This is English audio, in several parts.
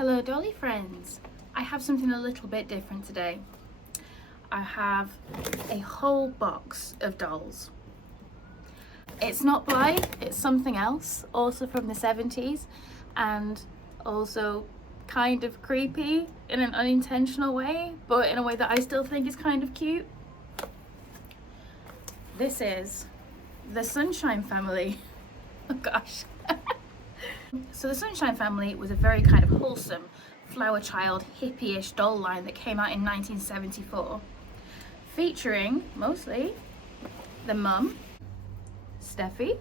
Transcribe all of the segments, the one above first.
Hello dolly friends, I have something a little bit different today. I have a whole box of dolls. It's not Blythe, it's something else, also from the 70s and also kind of creepy in an unintentional way, but in a way that I still think is kind of cute. This is the Sunshine Family. Oh gosh. So the Sunshine Family was a very kind of wholesome, flower child, hippie-ish doll line that came out in 1974, featuring mostly the mum, Steffi,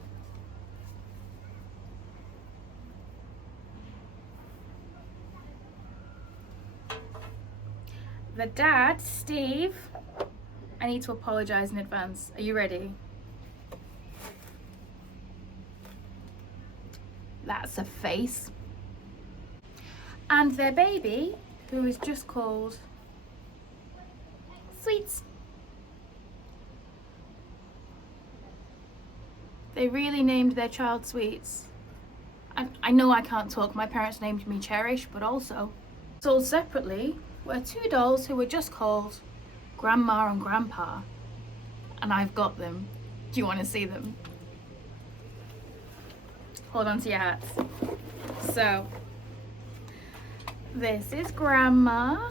the dad, Steve. I need to apologize in advance. Are you ready? That's a face. And their baby, who is just called Sweets. They really named their child Sweets. I know I can't talk, my parents named me Cherish, but also sold separately were two dolls who were just called Grandma and Grandpa. And I've got them. Do you want to see them? Hold on to your hats. So, this is Grandma,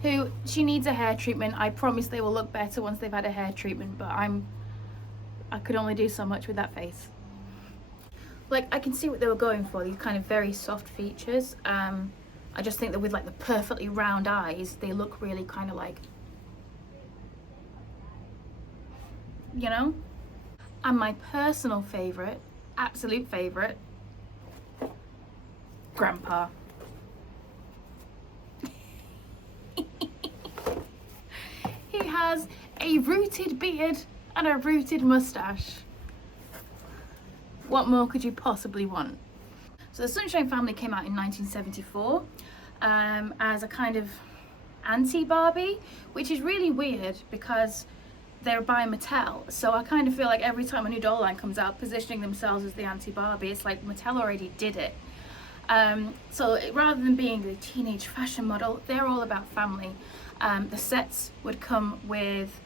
who, she needs a hair treatment. I promise they will look better once they've had a hair treatment, but I could only do so much with that face. Like, I can see what they were going for, these kind of very soft features. I just think that with like the perfectly round eyes, they look really kind of like, you know? And my personal favorite, absolute favorite, Grandpa. He has a rooted beard and a rooted mustache. What more could you possibly want? So the Sunshine Family came out in 1974 as a kind of anti-Barbie, which is really weird because they're by Mattel, so I kind of feel like every time a new doll line comes out positioning themselves as the anti-Barbie, it's like Mattel already did it. So rather than being the teenage fashion model, they're all about family. The sets would come with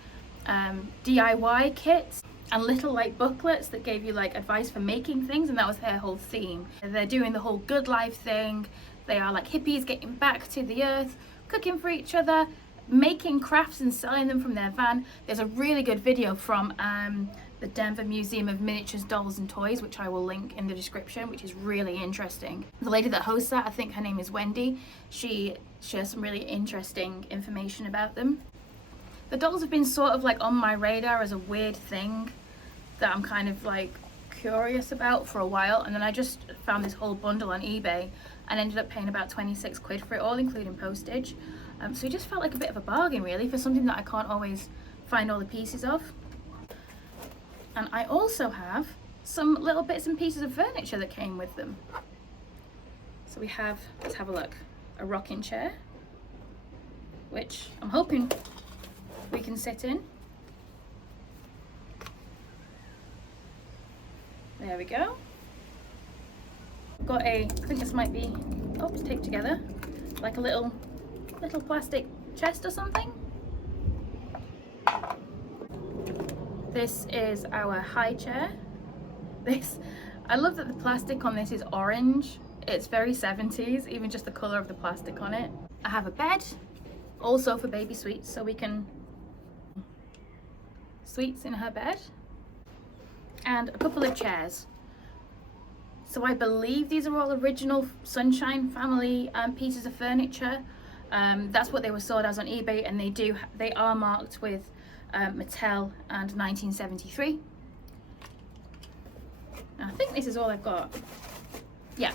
DIY kits and little like booklets that gave you like advice for making things, and that was their whole theme. They're doing the whole good life thing. They are like hippies getting back to the earth, cooking for each other, making crafts and selling them from their van. There's a really good video from the Denver Museum of Miniatures, Dolls and Toys, which I will link in the description, which is really interesting. The lady that hosts that, I think her name is Wendy, she shares some really interesting information about them. The dolls have been sort of like on my radar as a weird thing that I'm kind of like curious about for a while, and then I just found this whole bundle on eBay and ended up paying about 26 quid for it all, including postage. So it just felt like a bit of a bargain really for something that I can't always find all the pieces of. And I also have some little bits and pieces of furniture that came with them. So we have, let's have a look, a rocking chair, which I'm hoping we can sit in. There we go. Got a, I think this might be, oh, it's taped together, like a little plastic chest or something. This is our high chair. I love that the plastic on this is orange. It's very 70s, even just the color of the plastic on it. I have a bed, also for baby Sweets, so we can Sweets in her bed, and a couple of chairs. So I believe these are all original Sunshine Family pieces of furniture. That's what they were sold as on eBay, and they are marked with Mattel and 1973. I think this is all I've got. Yeah.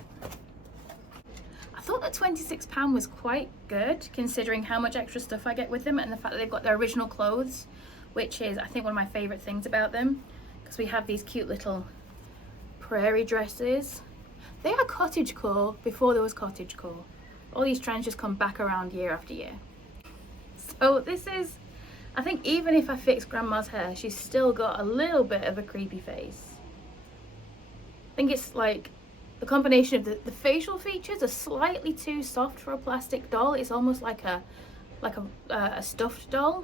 I thought that £26 was quite good considering how much extra stuff I get with them, and the fact that they've got their original clothes, which is I think one of my favorite things about them, because we have these cute little prairie dresses. They are cottagecore before there was cottagecore. All these trends just come back around year after year. So this is, I think even if I fix Grandma's hair, she's still got a little bit of a creepy face. I think it's like the combination of the facial features are slightly too soft for a plastic doll. It's almost like a stuffed doll,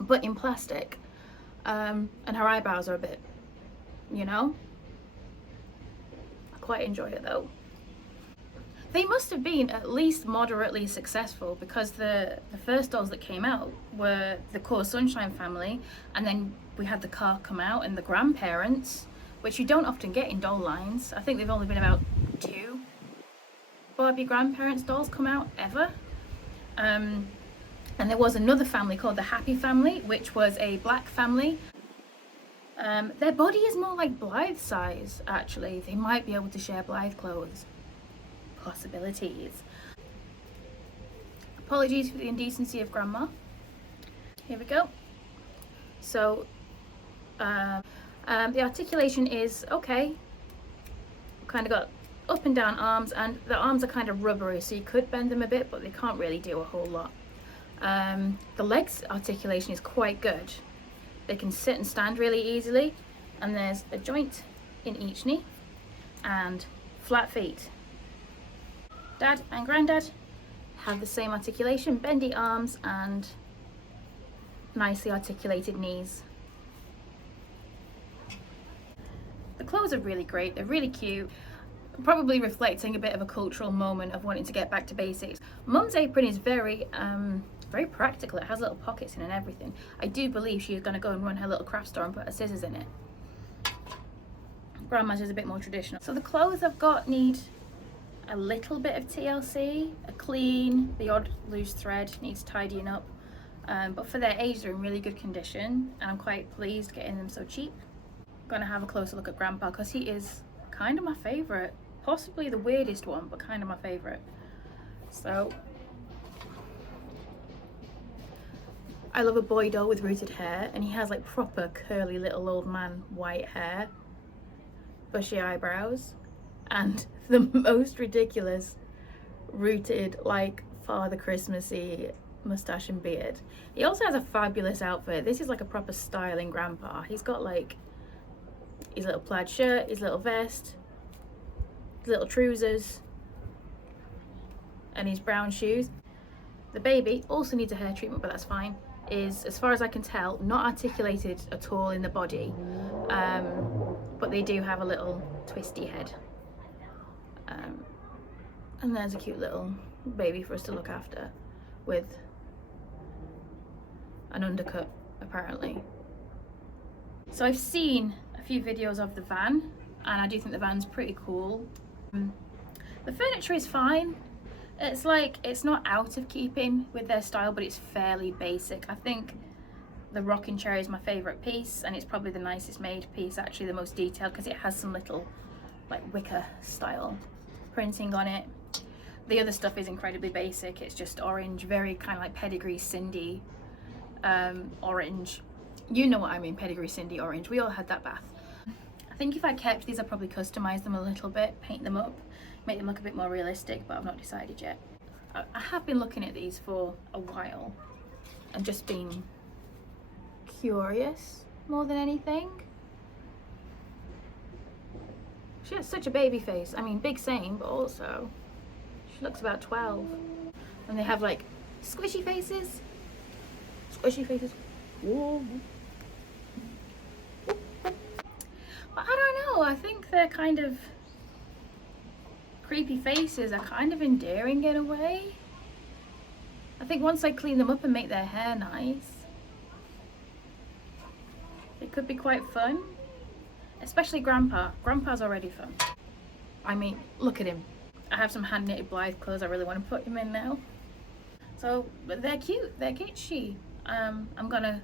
but in plastic. And her eyebrows are a bit, you know. I quite enjoy it though. They must have been at least moderately successful, because the first dolls that came out were the core Sunshine Family, and then we had the car come out and the grandparents, which you don't often get in doll lines. I think they've only been about 2 Barbie grandparents dolls come out ever. And there was another family called the Happy Family, which was a black family. Their body is more like Blythe size, actually. They might be able to share Blythe clothes. Possibilities. Apologies for the indecency of grandma. Here we go. So the articulation is okay. Kind of got up and down arms, and the arms are kind of rubbery, so you could bend them a bit, but they can't really do a whole lot. The legs articulation is quite good. They can sit and stand really easily, and there's a joint in each knee, and flat feet. Dad and Granddad have the same articulation, bendy arms and nicely articulated knees. The clothes are really great, they're really cute, probably reflecting a bit of a cultural moment of wanting to get back to basics. Mum's apron is very practical. It has little pockets in and everything. I do believe she's going to go and run her little craft store and put her scissors in it. Grandma's is a bit more traditional. So the clothes I've got need a little bit of TLC, a clean, the odd loose thread needs tidying up, but for their age they're in really good condition, and I'm quite pleased getting them so cheap. I'm gonna have a closer look at Grandpa, because he is kind of my favourite, possibly the weirdest one, but kind of my favourite. So I love a boy doll with rooted hair, and he has like proper curly little old man white hair, bushy eyebrows, and the most ridiculous rooted, like Father Christmassy mustache and beard. He also has a fabulous outfit. This is like a proper styling grandpa. He's got like his little plaid shirt, his little vest, his little trousers, and his brown shoes. The baby also needs a hair treatment, but that's fine. Is, as far as I can tell, not articulated at all in the body, but they do have a little twisty head. And there's a cute little baby for us to look after with an undercut, apparently. So I've seen a few videos of the van, and I do think the van's pretty cool. The furniture is fine. It's like, it's not out of keeping with their style, but it's fairly basic. I think the rocking chair is my favourite piece, and it's probably the nicest made piece, actually the most detailed, because it has some little like wicker style printing on it. The other stuff is incredibly basic. It's just orange, very kind of like Pedigree Cindy orange. You know what I mean, Pedigree Cindy orange. We all had that bath. I think if I kept these, I'd probably customize them a little bit, paint them up, make them look a bit more realistic, but I've not decided yet. I have been looking at these for a while and just been curious more than anything. She has such a baby face. I mean, big same, but also she looks about 12. And they have like squishy faces. Squishy faces. Whoa. But I don't know, I think they're kind of creepy faces are kind of endearing in a way. I think once I clean them up and make their hair nice, it could be quite fun. Especially Grandpa. Grandpa's already fun. I mean, look at him. I have some hand knitted Blythe clothes I really want to put him in now. So, but they're cute. They're kitschy. I'm gonna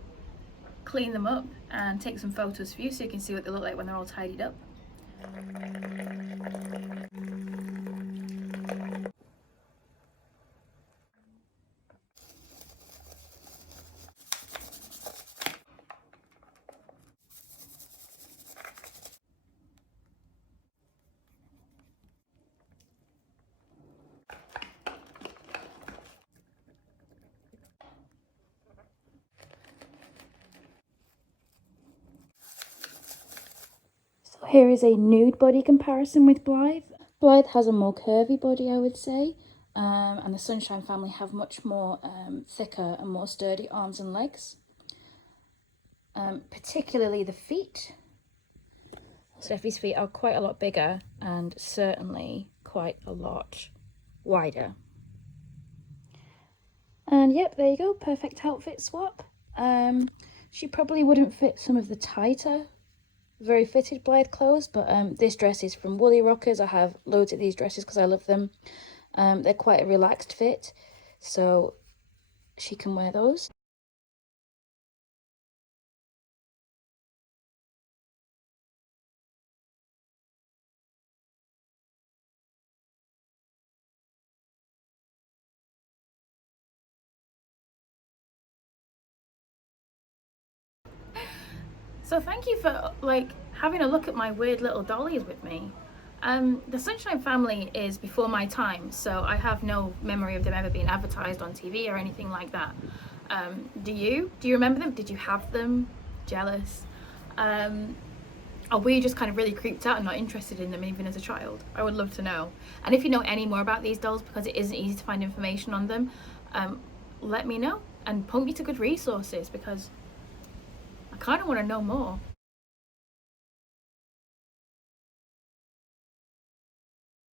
clean them up and take some photos for you so you can see what they look like when they're all tidied up. Here is a nude body comparison with Blythe. Blythe has a more curvy body, I would say, and the Sunshine Family have much more thicker and more sturdy arms and legs, particularly the feet. Steffi's feet are quite a lot bigger and certainly quite a lot wider. And yep, there you go, perfect outfit swap. She probably wouldn't fit some of the tighter, very fitted Blythe clothes, but this dress is from Woolly Rockers. I have loads of these dresses because I love them. They're quite a relaxed fit, so she can wear those. So thank you for like having a look at my weird little dollies with me. The Sunshine Family is before my time, so I have no memory of them ever being advertised on TV or anything like that. Do you? Do you remember them? Did you have them? Jealous? Or were you just kind of really creeped out and not interested in them even as a child? I would love to know. And if you know any more about these dolls, because it isn't easy to find information on them, let me know and point me to good resources, because I kind of want to know more.